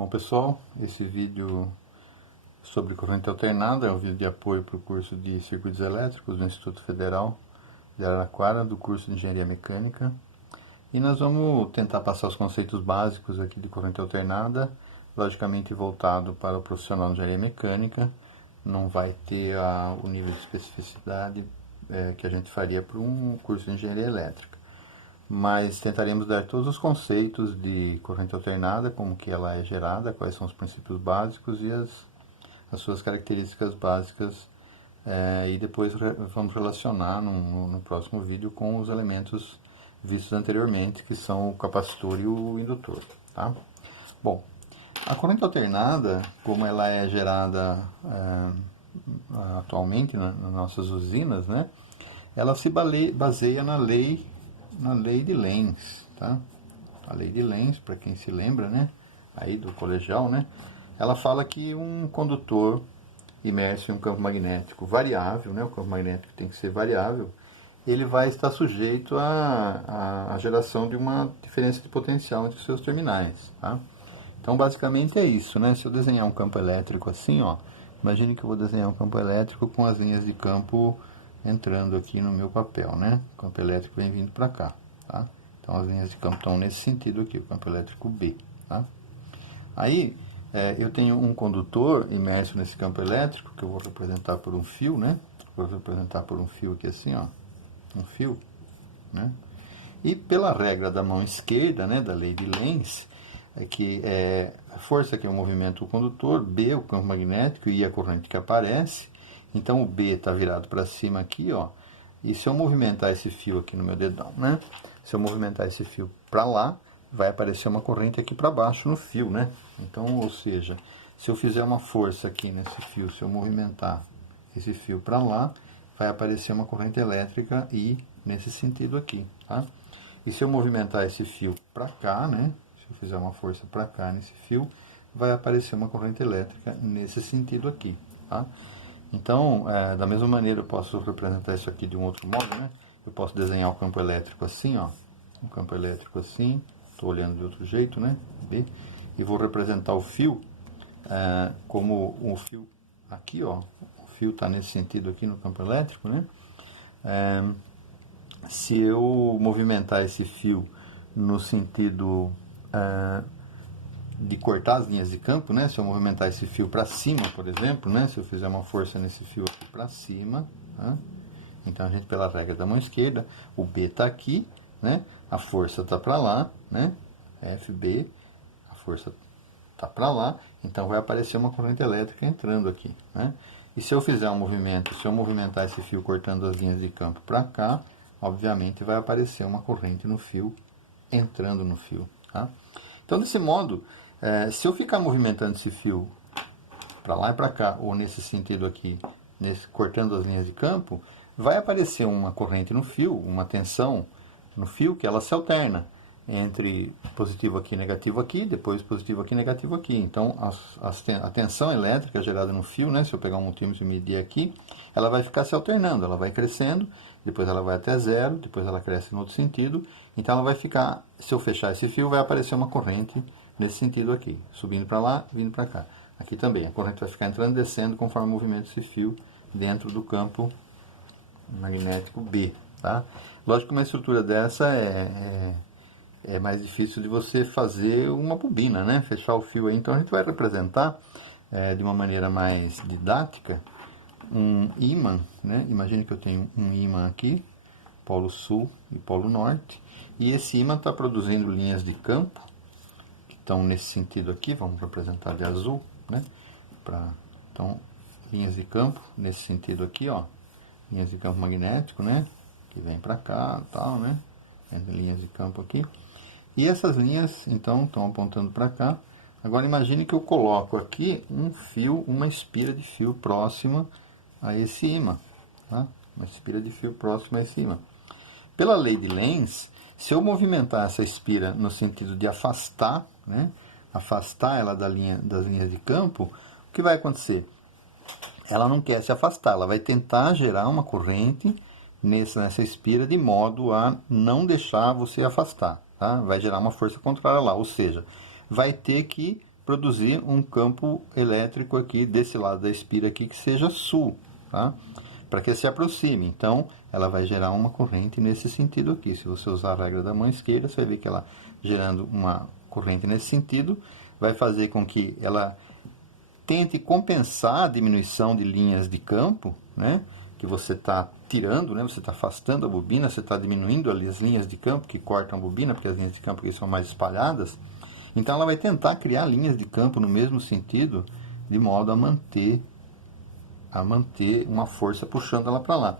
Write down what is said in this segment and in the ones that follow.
Bom pessoal, esse vídeo sobre corrente alternada é um vídeo de apoio para o curso de Circuitos Elétricos do Instituto Federal de Araraquara, do curso de Engenharia Mecânica. E nós vamos tentar passar os conceitos básicos aqui de corrente alternada, logicamente voltado para o profissional de Engenharia Mecânica. Não vai ter o nível de especificidade que a gente faria para um curso de Engenharia Elétrica. Mas tentaremos dar todos os conceitos de corrente alternada, como que ela é gerada, quais são os princípios básicos e as suas características básicas, e depois vamos relacionar no próximo vídeo com os elementos vistos anteriormente, que são o capacitor e o indutor. Tá? Bom, a corrente alternada, como ela é gerada atualmente nas nossas usinas, né, ela se baseia na lei de Lenz, tá? A lei de Lenz, para quem se lembra, né? Aí do colegial, né? Ela fala que um condutor imerso em um campo magnético variável, né? O campo magnético tem que ser variável. Ele vai estar sujeito à geração de uma diferença de potencial entre os seus terminais, tá? Então, basicamente é isso, né? Se eu desenhar um campo elétrico assim, ó, imagine que eu vou desenhar um campo elétrico com as linhas de campo entrando aqui no meu papel, né? O campo elétrico vem vindo para cá, tá? Então as linhas de campo estão nesse sentido aqui, o campo elétrico B, tá? Aí eu tenho um condutor imerso nesse campo elétrico, que eu vou representar por um fio, né? Vou representar por um fio aqui assim, ó, um fio, né? E pela regra da mão esquerda, né, da lei de Lenz, que a força que movimenta o condutor, B, o campo magnético, e a corrente que aparece. Então o B está virado para cima aqui, ó. E se eu movimentar esse fio aqui no meu dedão, né? Se eu movimentar esse fio para lá, vai aparecer uma corrente aqui para baixo no fio, né? Então, ou seja, se eu fizer uma força aqui nesse fio, se eu movimentar esse fio para lá, vai aparecer uma corrente elétrica e nesse sentido aqui, tá? E se eu movimentar esse fio para cá, né? Se eu fizer uma força para cá nesse fio, vai aparecer uma corrente elétrica nesse sentido aqui, tá? Então, da mesma maneira, eu posso representar isso aqui de um outro modo, né? Eu posso desenhar o campo elétrico assim, ó. Um campo elétrico assim. Estou olhando de outro jeito, né? B. E vou representar o fio como um fio aqui, ó. O fio está nesse sentido aqui no campo elétrico, né? Se eu movimentar esse fio no sentido de cortar as linhas de campo, né? Se eu movimentar esse fio para cima, por exemplo, né? Se eu fizer uma força nesse fio aqui para cima, tá? Então a gente, pela regra da mão esquerda, o B está aqui, né? A força está para lá, né? FB, a força está para lá, então vai aparecer uma corrente elétrica entrando aqui, né? E se eu fizer um movimento, se eu movimentar esse fio cortando as linhas de campo para cá, obviamente vai aparecer uma corrente no fio entrando no fio, tá? Então, desse modo, se eu ficar movimentando esse fio para lá e para cá, ou nesse sentido aqui, cortando as linhas de campo, vai aparecer uma corrente no fio, uma tensão no fio, que ela se alterna entre positivo aqui e negativo aqui, depois positivo aqui e negativo aqui. Então, a tensão elétrica gerada no fio, né, se eu pegar um multímetro e medir aqui, ela vai ficar se alternando, ela vai crescendo, depois ela vai até zero, depois ela cresce no outro sentido. Então, ela vai ficar, se eu fechar esse fio, vai aparecer uma corrente nesse sentido aqui, subindo para lá, vindo para cá. Aqui também, a corrente vai ficar entrando e descendo conforme o movimento desse fio dentro do campo magnético B, tá? Lógico que uma estrutura dessa é mais difícil de você fazer uma bobina, né? Fechar o fio aí. Então a gente vai representar de uma maneira mais didática um ímã, né? Imagine que eu tenho um ímã aqui, polo sul e polo norte, e esse ímã está produzindo linhas de campo que estão nesse sentido aqui, vamos representar de azul, né? Então, linhas de campo nesse sentido aqui, ó, linhas de campo magnético, né? Que vem para cá, tal, né? Linhas de campo aqui. E essas linhas, então, estão apontando para cá. Agora, imagine que eu coloco aqui um fio, uma espira de fio próxima a esse ímã, tá? Uma espira de fio próxima a esse ímã. Pela lei de Lenz, se eu movimentar essa espira no sentido de afastar, né? Afastar ela das linhas de campo, o que vai acontecer? Ela não quer se afastar, ela vai tentar gerar uma corrente nessa espira de modo a não deixar você afastar, tá? Vai gerar uma força contrária lá, ou seja, vai ter que produzir um campo elétrico aqui desse lado da espira aqui que seja sul, tá? Para que se aproxime. Então, ela vai gerar uma corrente nesse sentido aqui. Se você usar a regra da mão esquerda, você vai ver que ela gerando uma corrente nesse sentido, vai fazer com que ela tente compensar a diminuição de linhas de campo, né? Que você está tirando, né? Você está afastando a bobina, você está diminuindo ali as linhas de campo que cortam a bobina, porque as linhas de campo aqui são mais espalhadas. Então, ela vai tentar criar linhas de campo no mesmo sentido, de modo a manter uma força puxando ela para lá.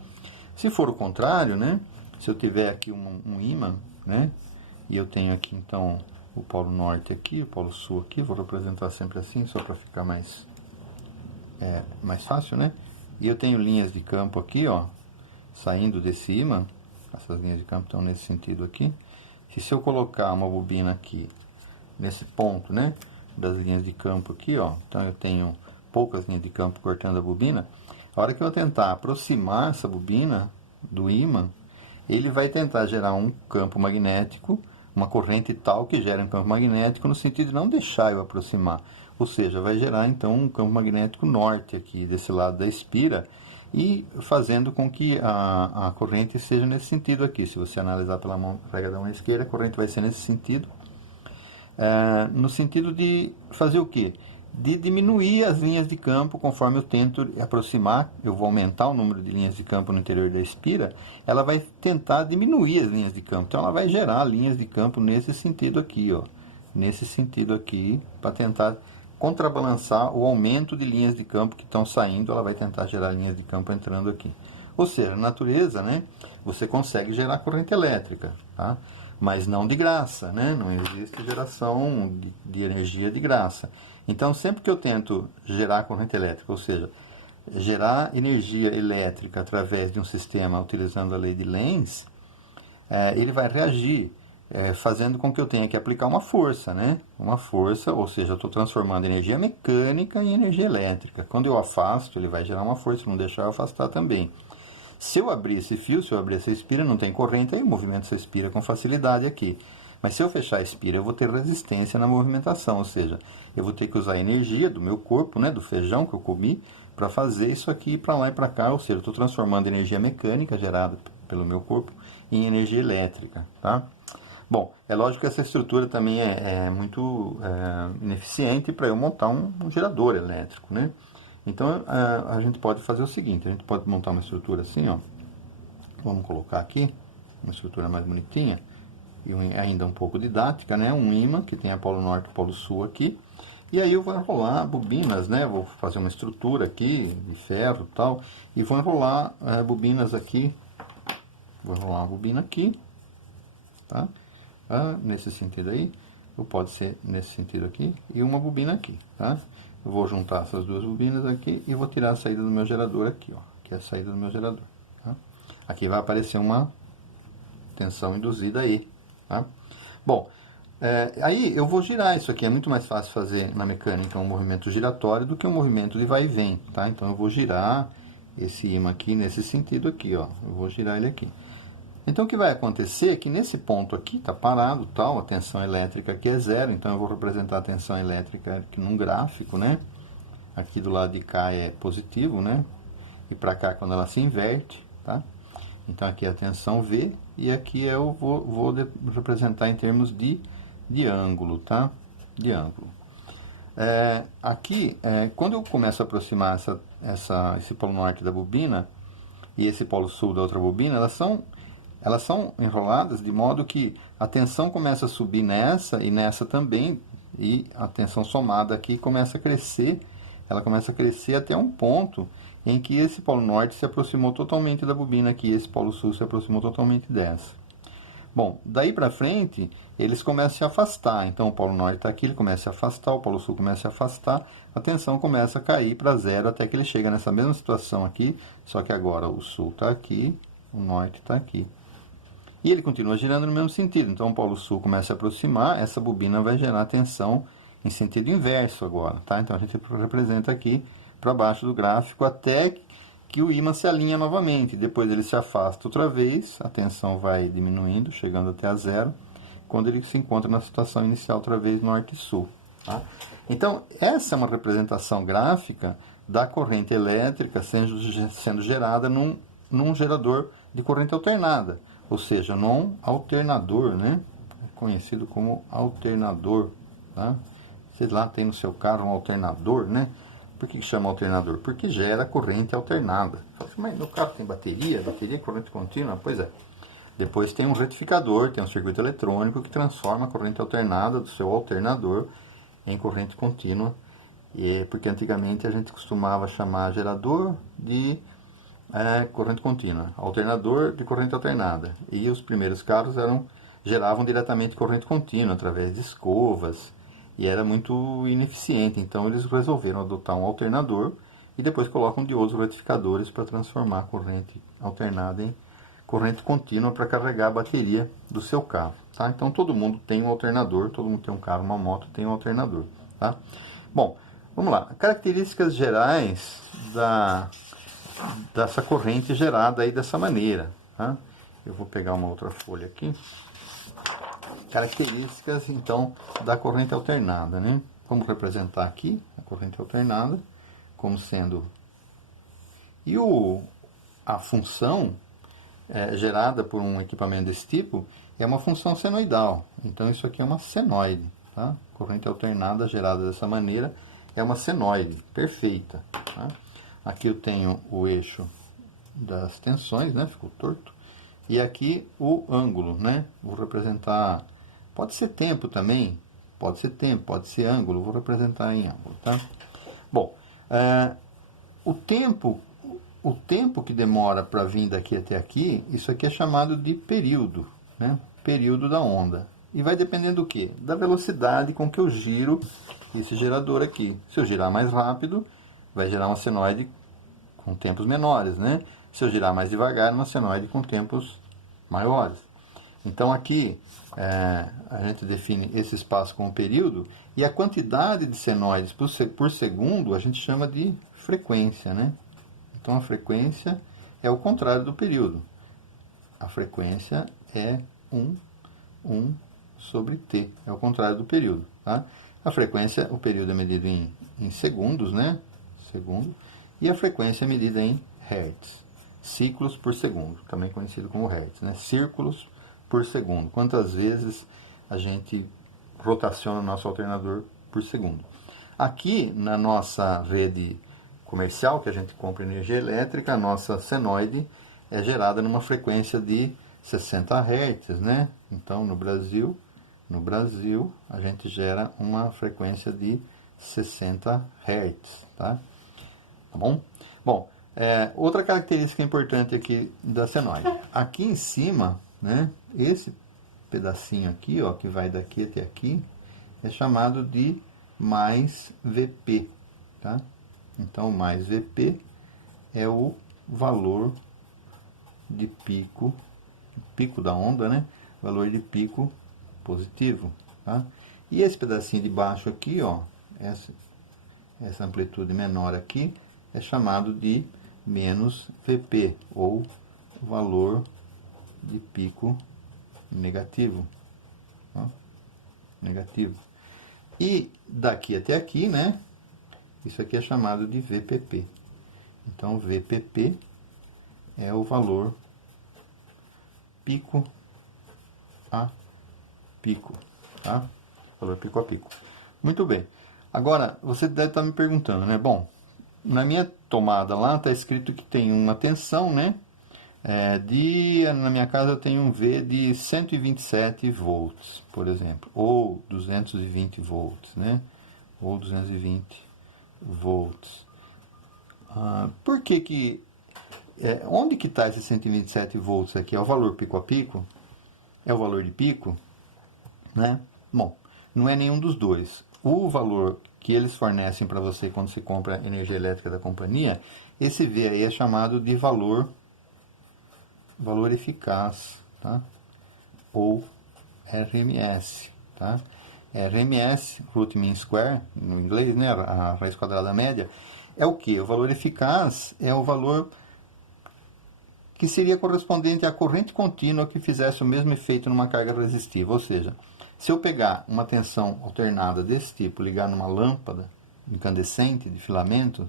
Se for o contrário, né? Se eu tiver aqui um ímã, né? E eu tenho aqui, então, o polo norte aqui, o polo sul aqui, vou representar sempre assim, só para ficar mais fácil, né? E eu tenho linhas de campo aqui, ó, saindo desse ímã, essas linhas de campo estão nesse sentido aqui. Se eu colocar uma bobina aqui, nesse ponto, né, das linhas de campo aqui, ó, então eu tenho poucas linhas de campo cortando a bobina, a hora que eu tentar aproximar essa bobina do ímã, ele vai tentar gerar um campo magnético, uma corrente tal que gera um campo magnético no sentido de não deixar eu aproximar. Ou seja, vai gerar então um campo magnético norte aqui, desse lado da espira, e fazendo com que a corrente seja nesse sentido aqui. Se você analisar pela regra da mão esquerda, a corrente vai ser nesse sentido. No sentido de fazer o quê? De diminuir as linhas de campo conforme eu tento aproximar, eu vou aumentar o número de linhas de campo no interior da espira, ela vai tentar diminuir as linhas de campo. Então ela vai gerar linhas de campo nesse sentido aqui, ó. Nesse sentido aqui, para tentar contrabalançar o aumento de linhas de campo que estão saindo, ela vai tentar gerar linhas de campo entrando aqui. Ou seja, na natureza, né, você consegue gerar corrente elétrica, tá? Mas não de graça, né? Não existe geração de energia de graça. Então, sempre que eu tento gerar corrente elétrica, ou seja, gerar energia elétrica através de um sistema utilizando a lei de Lenz, ele vai reagir, fazendo com que eu tenha que aplicar uma força, né? Uma força, ou seja, eu estou transformando energia mecânica em energia elétrica. Quando eu afasto, ele vai gerar uma força, não deixar eu afastar também. Se eu abrir esse fio, se eu abrir essa espira, não tem corrente, aí o movimento essa espira com facilidade aqui. Mas se eu fechar a espira, eu vou ter resistência na movimentação, ou seja, eu vou ter que usar a energia do meu corpo, né, do feijão que eu comi, para fazer isso aqui para lá e para cá, ou seja, eu estou transformando energia mecânica gerada pelo meu corpo em energia elétrica, tá? Bom, é lógico que essa estrutura também é muito ineficiente para eu montar um gerador elétrico, né? Então, a gente pode fazer o seguinte, a gente pode montar uma estrutura assim, ó. Vamos colocar aqui, uma estrutura mais bonitinha, e ainda um pouco didática, né? Um ímã, que tem a polo norte e polo sul aqui. E aí eu vou enrolar bobinas, né? Vou fazer uma estrutura aqui, de ferro e tal, e vou enrolar bobinas aqui. Vou enrolar uma bobina aqui, tá? Nesse sentido aí, ou pode ser nesse sentido aqui, e uma bobina aqui, tá? Eu vou juntar essas duas bobinas aqui e vou tirar a saída do meu gerador aqui, ó, que é a saída do meu gerador, tá? Aqui vai aparecer uma tensão induzida aí, tá? Bom, aí eu vou girar isso aqui, é muito mais fácil fazer na mecânica um movimento giratório do que um movimento de vai e vem, tá? Então eu vou girar esse ímã aqui nesse sentido aqui, ó, eu vou girar ele aqui. Então, o que vai acontecer é que nesse ponto aqui está parado, tal, a tensão elétrica aqui é zero, então eu vou representar a tensão elétrica aqui num gráfico, né? Aqui do lado de cá é positivo, né? E para cá quando ela se inverte, tá? Então aqui é a tensão V e aqui eu vou representar em termos de ângulo, tá? De ângulo. Aqui, quando eu começo a aproximar esse polo norte da bobina e esse polo sul da outra bobina, elas são enroladas de modo que a tensão começa a subir nessa e nessa também, e a tensão somada aqui começa a crescer, ela começa a crescer até um ponto em que esse polo norte se aproximou totalmente da bobina aqui, e esse polo sul se aproximou totalmente dessa. Bom, daí para frente, eles começam a se afastar, então o polo norte está aqui, ele começa a se afastar, o polo sul começa a se afastar, a tensão começa a cair para zero até que ele chega nessa mesma situação aqui, só que agora o sul está aqui, o norte está aqui. E ele continua girando no mesmo sentido. Então, o polo sul começa a aproximar, essa bobina vai gerar tensão em sentido inverso agora, tá? Então, a gente representa aqui para baixo do gráfico até que o ímã se alinha novamente. Depois ele se afasta outra vez, a tensão vai diminuindo, chegando até a zero, quando ele se encontra na situação inicial outra vez norte e sul, Tá? Então, essa é uma representação gráfica da corrente elétrica sendo gerada num gerador de corrente alternada, ou seja, num alternador, né? Conhecido como alternador. Tá? Sei lá, tem no seu carro um alternador, né? Por que chama alternador? Porque gera corrente alternada. Mas no carro tem bateria é corrente contínua? Pois é. Depois tem um retificador, tem um circuito eletrônico que transforma a corrente alternada do seu alternador em corrente contínua, porque antigamente a gente costumava chamar gerador de corrente contínua, alternador de corrente alternada, e os primeiros carros geravam diretamente corrente contínua através de escovas, e era muito ineficiente, então eles resolveram adotar um alternador e depois colocam de outros retificadores para transformar a corrente alternada em corrente contínua para carregar a bateria do seu carro. Tá? Então todo mundo tem um alternador, todo mundo tem um carro, uma moto, tem um alternador. Tá? Bom, vamos lá. Características gerais dessa corrente gerada aí dessa maneira. Tá? Eu vou pegar uma outra folha aqui. Características, então, da corrente alternada, né? Vamos representar aqui a corrente alternada como sendo... E a função gerada por um equipamento desse tipo é uma função senoidal. Então, isso aqui é uma senoide. Tá? Corrente alternada gerada dessa maneira é uma senoide perfeita. Tá? Aqui eu tenho o eixo das tensões, né? Ficou torto. E aqui o ângulo, né? Vou representar... Pode ser tempo também, pode ser tempo, pode ser ângulo, vou representar em ângulo, tá? Bom, o tempo que demora para vir daqui até aqui, isso aqui é chamado de período, né? Período da onda. E vai dependendo do quê? Da velocidade com que eu giro esse gerador aqui. Se eu girar mais rápido, vai gerar uma senoide com tempos menores, né? Se eu girar mais devagar, uma senoide com tempos maiores. Então aqui a gente define esse espaço como período e a quantidade de senoides por segundo a gente chama de frequência, né? Então a frequência é o contrário do período. A frequência é 1 sobre t, é o contrário do período. Tá? A frequência, o período é medido em segundos, né? Segundo, e a frequência é medida em hertz, ciclos por segundo, também conhecido como hertz, né? Círculos por segundo. Quantas vezes a gente rotaciona o nosso alternador por segundo. Aqui na nossa rede comercial, que a gente compra energia elétrica, a nossa senoide é gerada numa frequência de 60 Hz, né? Então, no Brasil, a gente gera uma frequência de 60 Hz, tá? Tá bom? Bom, outra característica importante aqui da senoide. Aqui em cima, né, esse pedacinho aqui, ó, que vai daqui até aqui, é chamado de mais Vp, tá? Então, mais Vp é o valor de pico da onda, né? Valor de pico positivo, tá? E esse pedacinho de baixo aqui, ó, essa amplitude menor aqui, é chamado de menos Vp, ou valor de pico negativo. Ó, negativo. E daqui até aqui, né? Isso aqui é chamado de VPP. Então, VPP é o valor pico a pico, tá? Valor pico a pico. Muito bem. Agora, você deve estar me perguntando, né? Bom, na minha tomada lá está escrito que tem uma tensão, né? Na minha casa eu tenho um V de 127 volts, por exemplo, ou 220 volts, né? Ou 220 volts. Por que onde que está esse 127 volts aqui? É o valor pico a pico? É o valor de pico? Né? Bom, não é nenhum dos dois. O valor que eles fornecem para você quando você compra energia elétrica da companhia, esse V aí é chamado de valor eficaz, tá? Ou RMS, tá? RMS, root mean square, no inglês, né? A raiz quadrada média, é o que? O valor eficaz é o valor que seria correspondente à corrente contínua que fizesse o mesmo efeito numa carga resistiva, ou seja, Se eu pegar uma tensão alternada desse tipo, ligar numa lâmpada incandescente de filamento,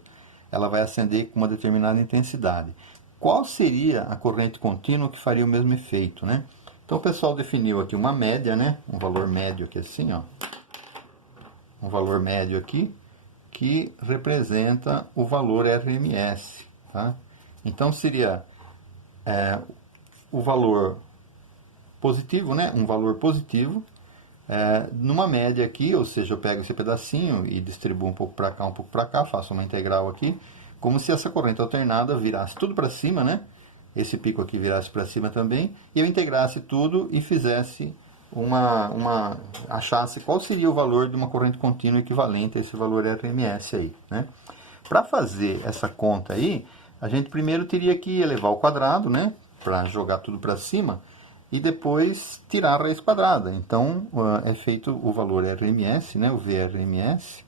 ela vai acender com uma determinada intensidade. Qual seria a corrente contínua que faria o mesmo efeito, né? Então o pessoal definiu aqui uma média, né? Um valor médio aqui assim, ó. Um valor médio aqui, que representa o valor RMS, tá? Então seria o valor positivo, né? Um valor positivo, numa média aqui, ou seja, eu pego esse pedacinho e distribuo um pouco para cá, um pouco para cá, faço uma integral aqui, como se essa corrente alternada virasse tudo para cima, né? Esse pico aqui virasse para cima também, e eu integrasse tudo e fizesse achasse qual seria o valor de uma corrente contínua equivalente a esse valor RMS aí, né? Para fazer essa conta aí, a gente primeiro teria que elevar ao quadrado, né? Para jogar tudo para cima, e depois tirar a raiz quadrada. Então, é feito o valor RMS, né? O VRMS,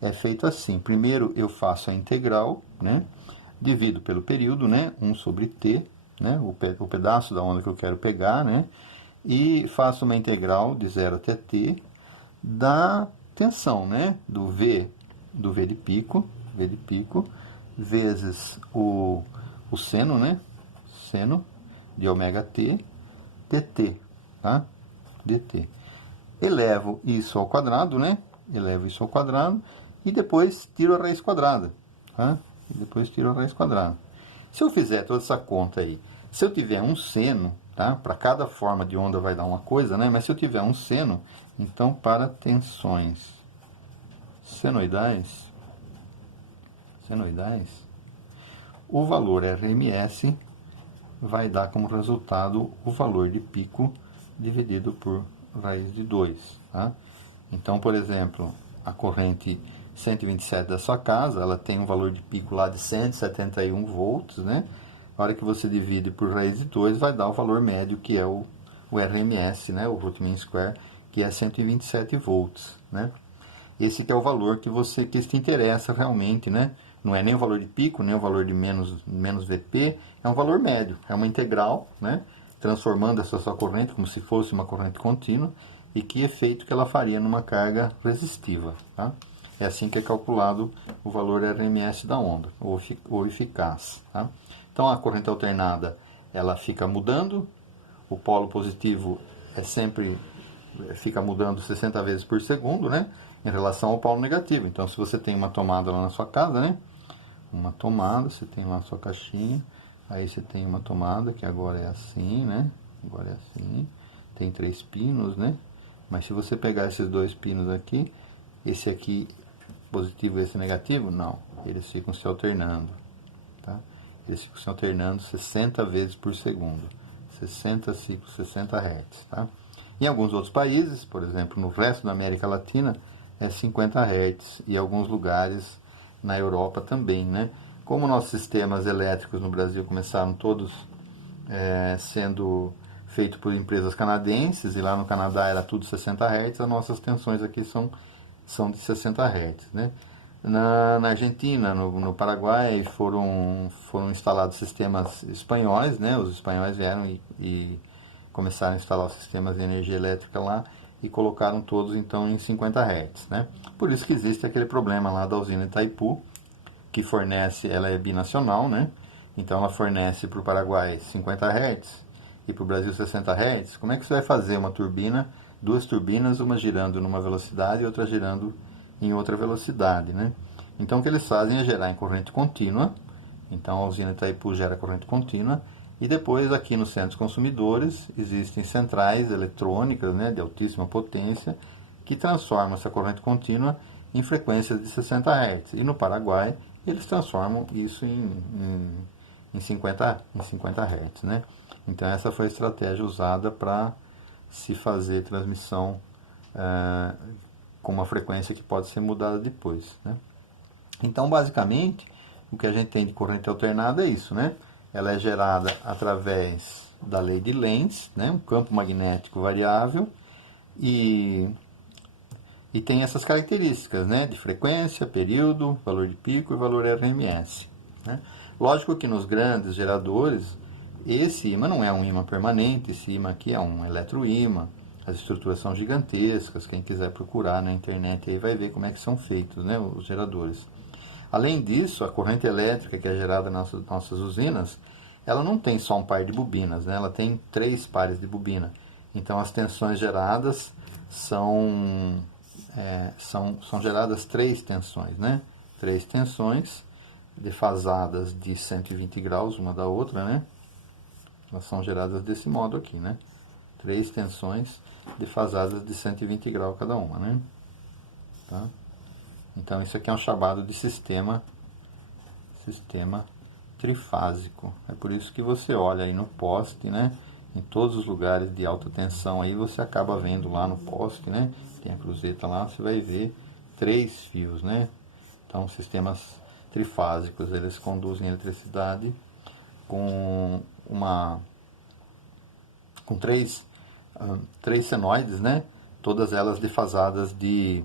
é feito assim. Primeiro eu faço a integral, né? Divido pelo período, né? 1 sobre t, né? O pedaço da onda que eu quero pegar, né? E faço uma integral de 0 até t da tensão, né? Do V de pico, vezes o seno, né? Seno de ômega t, dt, tá? dt. Elevo isso ao quadrado, né? Elevo isso ao quadrado e depois tiro a raiz quadrada, tá? E depois tiro a raiz quadrada. Se eu fizer toda essa conta aí, se eu tiver um seno, tá? Para cada forma de onda vai dar uma coisa, né? Mas se eu tiver um seno, então para tensões senoidais, o valor RMS vai dar como resultado o valor de pico dividido por raiz de 2, tá? Então, por exemplo, a corrente 127 da sua casa, ela tem um valor de pico lá de 171 volts, né? A hora que você divide por raiz de 2, vai dar o valor médio, que é o RMS, né? O root mean square, que é 127 volts, né? Esse que é o valor que te interessa realmente, né? Não é nem o valor de pico, nem o valor de menos VP, é um valor médio, é uma integral, né? Transformando essa sua corrente como se fosse uma corrente contínua, e que efeito que ela faria numa carga resistiva, tá? É assim que é calculado o valor RMS da onda, ou eficaz, tá? Então a corrente alternada, ela fica mudando, o polo positivo fica mudando 60 vezes por segundo, né? Em relação ao polo negativo. Então, se você tem uma tomada lá na sua casa, né? Uma tomada, você tem lá a sua caixinha, aí você tem uma tomada que agora é assim, né? Agora é assim, tem 3 pinos, né? Mas se você pegar esses 2 pinos aqui, esse aqui positivo e esse negativo, não, eles ficam se alternando, tá? Eles ficam se alternando 60 vezes por segundo, 60 ciclos, 60 Hz, tá? Em alguns outros países, por exemplo, no resto da América Latina, é 50 Hz, e alguns lugares na Europa também, né? Como nossos sistemas elétricos no Brasil começaram todos sendo feitos por empresas canadenses, e lá no Canadá era tudo 60 Hz, as nossas tensões aqui são de 60 Hz, né? Na Argentina, no Paraguai, foram instalados sistemas espanhóis, né? Os espanhóis vieram e começaram a instalar os sistemas de energia elétrica lá, e colocaram todos então em 50 Hz, né? Por isso que existe aquele problema lá da usina Itaipu, que fornece, ela é binacional, né? Então ela fornece para o Paraguai 50 Hz e para o Brasil 60 Hz. Como é que você vai fazer uma turbina, 2 turbinas, uma girando numa velocidade e outra girando em outra velocidade, né? Então o que eles fazem é gerar em corrente contínua. Então a usina Itaipu gera corrente contínua, e depois aqui nos centros consumidores existem centrais eletrônicas, né, de altíssima potência, que transformam essa corrente contínua em frequências de 60 Hz. E no Paraguai eles transformam isso em 50 Hz, né? Então essa foi a estratégia usada para se fazer transmissão com uma frequência que pode ser mudada depois, né? Então basicamente o que a gente tem de corrente alternada é isso, né? Ela é gerada através da lei de Lenz, né? Um campo magnético variável, e tem essas características, né? De frequência, período, valor de pico e valor RMS, né? Lógico que nos grandes geradores, esse ímã não é um ímã permanente, esse ímã aqui é um eletroímã, As estruturas são gigantescas, quem quiser procurar na internet aí vai ver como é que são feitos, né, os geradores. Além disso, a corrente elétrica que é gerada nas nossas usinas, ela não tem só um par de bobinas, né, ela tem 3 pares de bobina. Então as tensões geradas são geradas 3 tensões, né? 3 tensões defasadas de 120 graus uma da outra, né? Elas são geradas desse modo aqui, né? 3 tensões defasadas de 120 graus cada uma, né? Tá? Então isso aqui é um chamado de sistema trifásico. É por isso que você olha aí no poste, né? Em todos os lugares de alta tensão aí você acaba vendo lá no poste, né? Tem a cruzeta lá, você vai ver 3 fios, né? Então sistemas trifásicos, eles conduzem eletricidade com três senoides, né? Todas elas defasadas de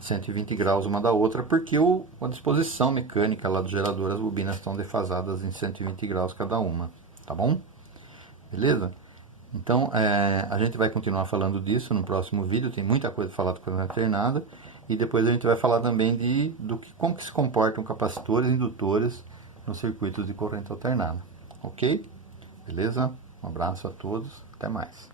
120 graus uma da outra, porque a disposição mecânica lá do gerador, as bobinas estão defasadas em 120 graus cada uma, tá bom? Beleza? Então, a gente vai continuar falando disso no próximo vídeo, tem muita coisa para falar do corrente alternada, e depois a gente vai falar também como que se comportam capacitores e indutores nos circuitos de corrente alternada, ok? Beleza? Um abraço a todos, até mais.